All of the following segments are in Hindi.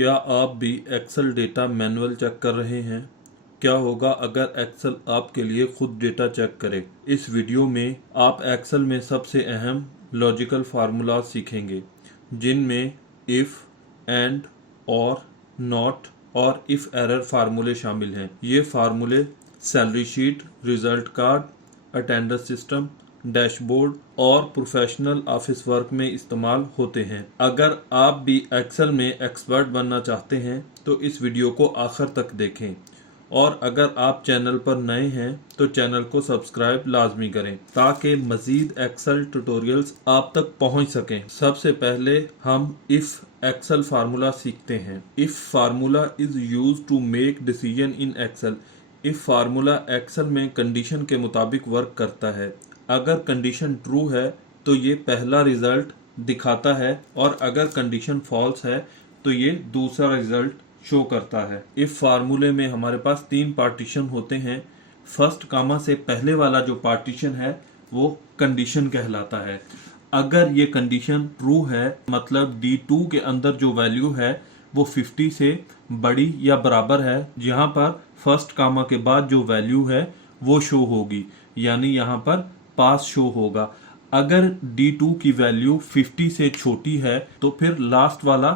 क्या आप भी एक्सेल डेटा मैनुअल चेक कर रहे हैं? क्या होगा अगर एक्सेल आपके लिए खुद डेटा चेक करे? इस वीडियो में आप एक्सेल में सबसे अहम लॉजिकल फार्मूला सीखेंगे, जिनमें इफ़, एंड, और, नॉट और इफ़ एरर फार्मूले शामिल हैं। ये फार्मूले salary sheet, result card, attendance system, dashboard और प्रोफेशनल ऑफिस वर्क में इस्तेमाल होते हैं। अगर आप भी एक्सेल में एक्सपर्ट बनना चाहते हैं तो इस वीडियो को आखिर तक देखें, और अगर आप चैनल पर नए हैं तो चैनल को सब्सक्राइब लाजमी करें ताकि मज़ीद एक्सेल ट्यूटोरियल्स आप तक पहुंच सकें। सबसे पहले हम इफ़ एक्सेल फार्मूला सीखते हैं। If formula is used to make decision in Excel. If formula Excel में कंडीशन के मुताबिक वर्क करता है। अगर कंडीशन ट्रू है तो ये पहला रिजल्ट दिखाता है, और अगर कंडीशन फॉल्स है तो ये दूसरा रिजल्ट शो करता है। इफ फार्मूले में हमारे पास 3 पार्टीशन होते हैं। फर्स्ट कामा से पहले वाला जो पार्टीशन है वो कंडीशन कहलाता है। अगर ये कंडीशन ट्रू है, मतलब D2 के अंदर जो वैल्यू है वो 50 से बड़ी या बराबर है, यहाँ पर फर्स्ट कामा के बाद जो वैल्यू है वो शो होगी, यानी यहाँ पर पास शो होगा। अगर D2 की वैल्यू 50 से छोटी है तो फिर लास्ट वाला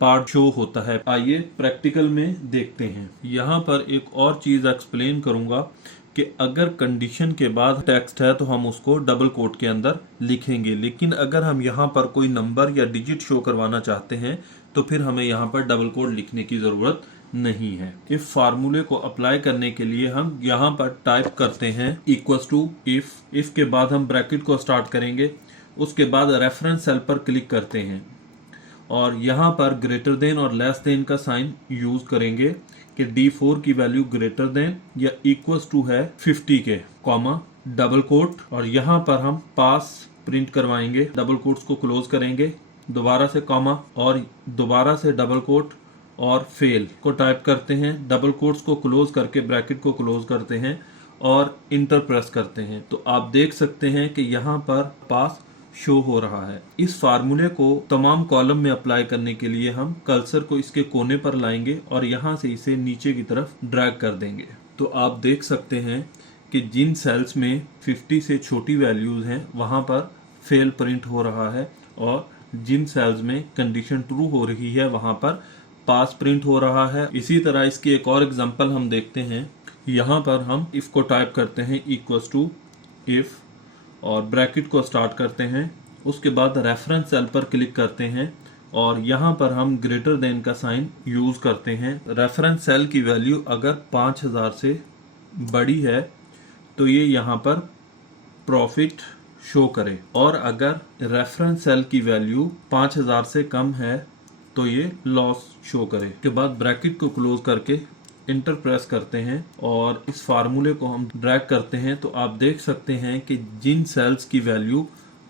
पार्ट शो होता है। आइए प्रैक्टिकल में देखते हैं। यहाँ पर एक और चीज़ एक्सप्लेन करूँगा कि अगर कंडीशन के बाद टेक्स्ट है तो हम उसको डबल कोट के अंदर लिखेंगे, लेकिन अगर हम यहाँ पर कोई नंबर या डिजिट शो करवाना चाहते हैं तो फिर हमें यहाँ पर डबल कोट लिखने की ज़रूरत नहीं है। इफ फार्मूले को अप्लाई करने के लिए हम यहाँ पर टाइप करते हैं इक्वल्स टू इफ के बाद हम ब्रैकेट को स्टार्ट करेंगे, उसके बाद रेफरेंस सेल पर क्लिक करते हैं और यहाँ पर ग्रेटर देन और लेस देन का साइन यूज करेंगे कि D4 की वैल्यू ग्रेटर देन या इक्वल्स टू है 50 के, कॉमा, डबल कोट, और यहाँ पर हम पास प्रिंट करवाएंगे। डबल कोट्स को क्लोज करेंगे, दोबारा से कॉमा और दोबारा से डबल कोट और फेल को टाइप करते हैं। डबल कोट्स को क्लोज करके ब्रैकेट को क्लोज करते हैं और इंटर प्रेस करते हैं। तो आप देख सकते हैं कि यहाँ पर पास शो हो रहा है। इस फार्मूले को तमाम कॉलम में अप्लाई करने के लिए हम कर्सर को इसके कोने पर लाएंगे और यहाँ से इसे नीचे की तरफ ड्रैग कर देंगे। तो आप देख सकते हैं कि जिन सेल्स में 50 से छोटी वैल्यूज हैं वहाँ पर फेल प्रिंट हो रहा है, और जिन सेल्स में कंडीशन ट्रू हो रही है वहाँ पर पास प्रिंट हो रहा है। इसी तरह इसकी एक और एग्जांपल हम देखते हैं। यहाँ पर हम इफ को टाइप करते हैं इक्वल्स टू इफ और ब्रैकेट को स्टार्ट करते हैं, उसके बाद रेफरेंस सेल पर क्लिक करते हैं और यहाँ पर हम ग्रेटर देन का साइन यूज करते हैं। रेफरेंस सेल की वैल्यू अगर 5000 से बड़ी है तो ये यहाँ पर प्रॉफिट शो करे, और अगर रेफरेंस सेल की वैल्यू 5000 से कम है तो ये लॉस शो करे। के बाद ब्रैकेट को क्लोज करके इंटर प्रेस करते हैं और इस फार्मूले को हम ड्रैग करते हैं। तो आप देख सकते हैं कि जिन सेल्स की वैल्यू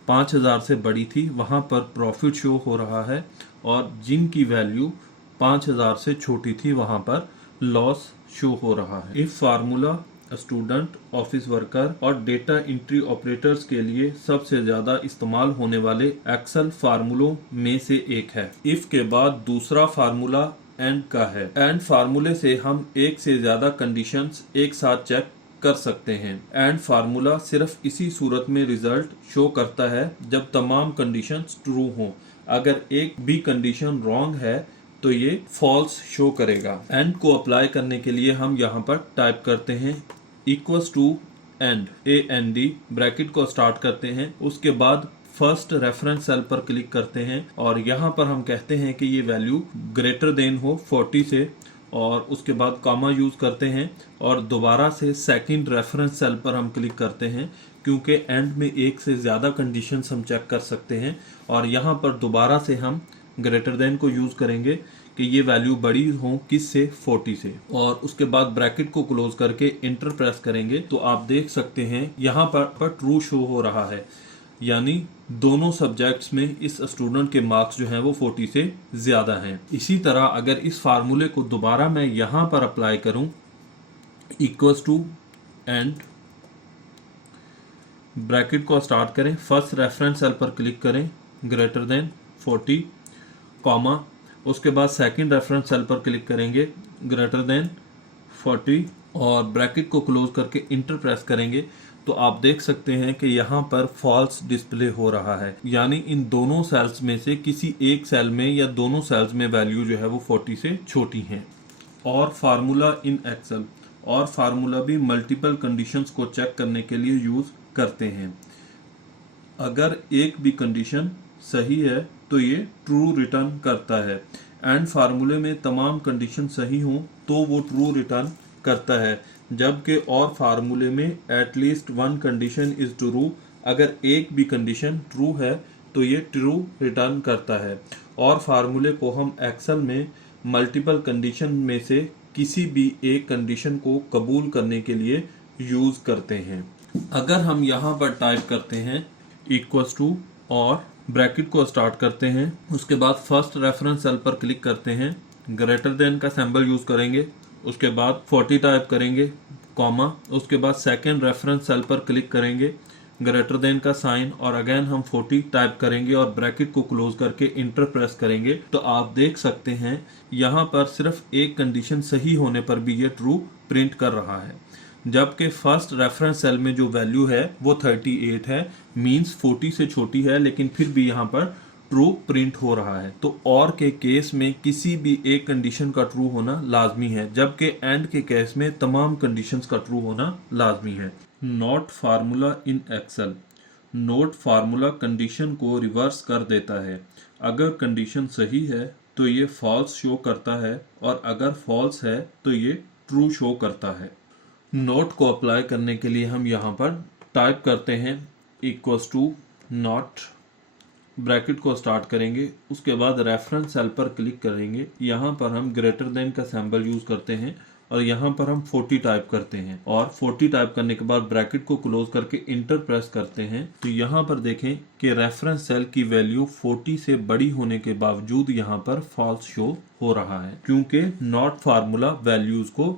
5000 से बड़ी थी वहां पर प्रॉफिट शो हो रहा है, और जिनकी वैल्यू 5000 से छोटी थी वहां पर लॉस शो हो रहा है। If formula student, office worker और डेटा एंट्री ऑपरेटर्स के लिए सबसे ज्यादा इस्तेमाल होने वाले एक्सेल फार्मूलों में से एक है। इफ के बाद दूसरा फार्मूला एंड का है। एंड फार्मूले से हम एक से ज्यादा कंडीशंस एक साथ चेक कर सकते हैं। एंड फार्मूला सिर्फ इसी सूरत में रिजल्ट शो करता है जब तमाम कंडीशंस ट्रू हों। अगर एक भी कंडीशन रॉन्ग है तो ये फॉल्स शो करेगा। एंड को अप्लाई करने के लिए हम यहाँ पर टाइप करते हैं equals to and, AND, bracket को स्टार्ट करते हैं, उसके बाद फर्स्ट रेफरेंस सेल पर क्लिक करते हैं और यहाँ पर हम कहते हैं कि ये वैल्यू ग्रेटर देन हो 40 से, और उसके बाद कॉमा यूज करते हैं और दोबारा से सेकंड रेफरेंस सेल पर हम क्लिक करते हैं, क्योंकि एंड में एक से ज़्यादा कंडीशंस हम चेक कर सकते हैं। और यहाँ पर दोबारा से हम ग्रेटर देन को यूज करेंगे कि ये वैल्यू बड़ी हो किस से, 40 से, और उसके बाद ब्रैकेट को क्लोज करके इंटर प्रेस करेंगे। तो आप देख सकते हैं यहाँ पर ट्रू शो हो रहा है, यानी दोनों सब्जेक्ट्स में इस स्टूडेंट के मार्क्स जो हैं वो 40 से ज़्यादा हैं। इसी तरह अगर इस फार्मूले को दोबारा मैं यहाँ पर अप्लाई करूँ इक्वल्स टू एंड, ब्रैकेट को स्टार्ट करें, फर्स्ट रेफरेंस सेल पर क्लिक करें, ग्रेटर देन 40, कॉमा, उसके बाद सेकंड रेफरेंस सेल पर क्लिक करेंगे, ग्रेटर देन 40 और ब्रैकेट को क्लोज करके इंटर प्रेस करेंगे तो आप देख सकते हैं कि यहाँ पर फॉल्स डिस्प्ले हो रहा है, यानी इन दोनों सेल्स में से किसी एक सेल में या दोनों सेल्स में वैल्यू जो है वो 40 से छोटी है। और फार्मूला इन एक्सेल, और फार्मूला भी मल्टीपल कंडीशंस को चेक करने के लिए यूज करते हैं। अगर एक भी कंडीशन सही है तो ये ट्रू रिटर्न करता है। एंड फार्मूले में तमाम कंडीशन सही हों तो वो ट्रू रिटर्न करता है, जबकि और फार्मूले में at least one condition is true, अगर एक भी कंडीशन ट्रू है तो ये ट्रू रिटर्न करता है। और फार्मूले को हम एक्सेल में मल्टीपल कंडीशन में से किसी भी एक कंडीशन को कबूल करने के लिए यूज करते हैं। अगर हम यहाँ पर टाइप करते हैं इक्वल्स टू और ब्रैकेट को स्टार्ट करते हैं, उसके बाद फर्स्ट रेफरेंस सेल पर क्लिक करते हैं, ग्रेटर देन का सिंबल यूज करेंगे, उसके बाद 40 टाइप करेंगे, कॉमा, उसके बाद सेकंड रेफरेंस सेल पर क्लिक करेंगे, ग्रेटर देन का साइन और अगेन हम 40 टाइप करेंगे और ब्रैकेट को क्लोज करके इंटर प्रेस करेंगे तो आप देख सकते हैं यहाँ पर सिर्फ एक कंडीशन सही होने पर भी ये ट्रू प्रिंट कर रहा है, जबकि फर्स्ट रेफरेंस सेल में जो वैल्यू है वो 38 है, मींस 40 से छोटी है, लेकिन फिर भी यहाँ पर ट्रू प्रिंट हो रहा है। तो और के केस में किसी भी एक कंडीशन का ट्रू होना लाजमी है, जबकि एंड के केस में तमाम कंडीशंस का ट्रू होना लाजमी है। Not formula in Excel, not formula condition को रिवर्स कर देता है। अगर कंडीशन सही है तो ये फॉल्स शो करता है और अगर फॉल्स है तो ये ट्रू शो करता है। नोट को अप्लाई करने के लिए हम यहाँ पर टाइप करते हैं इक्वल्स टू नॉट, ब्रैकेट को स्टार्ट करेंगे, उसके बाद रेफरेंस सेल पर क्लिक करेंगे, यहाँ पर हम ग्रेटर देन का सिंबल यूज करते हैं और यहाँ पर हम 40 टाइप करते हैं और 40 टाइप करने के बाद ब्रैकेट को क्लोज करके इंटर प्रेस करते हैं तो यहाँ पर देखें कि रेफरेंस सेल की वैल्यू 40 से बड़ी होने के बावजूद यहाँ पर फॉल्स शो हो रहा है, क्योंकि नॉट फार्मूला वैल्यूज को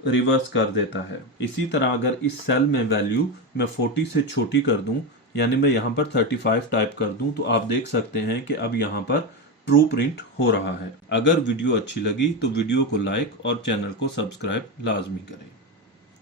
रिवर्स कर देता है। इसी तरह अगर इस सेल में वैल्यू मैं 40 से छोटी कर दूं, यानी मैं यहाँ पर 35 टाइप कर दूं, तो आप देख सकते हैं कि अब यहाँ पर ट्रू प्रिंट हो रहा है। अगर वीडियो अच्छी लगी तो वीडियो को लाइक और चैनल को सब्सक्राइब लाजमी करें।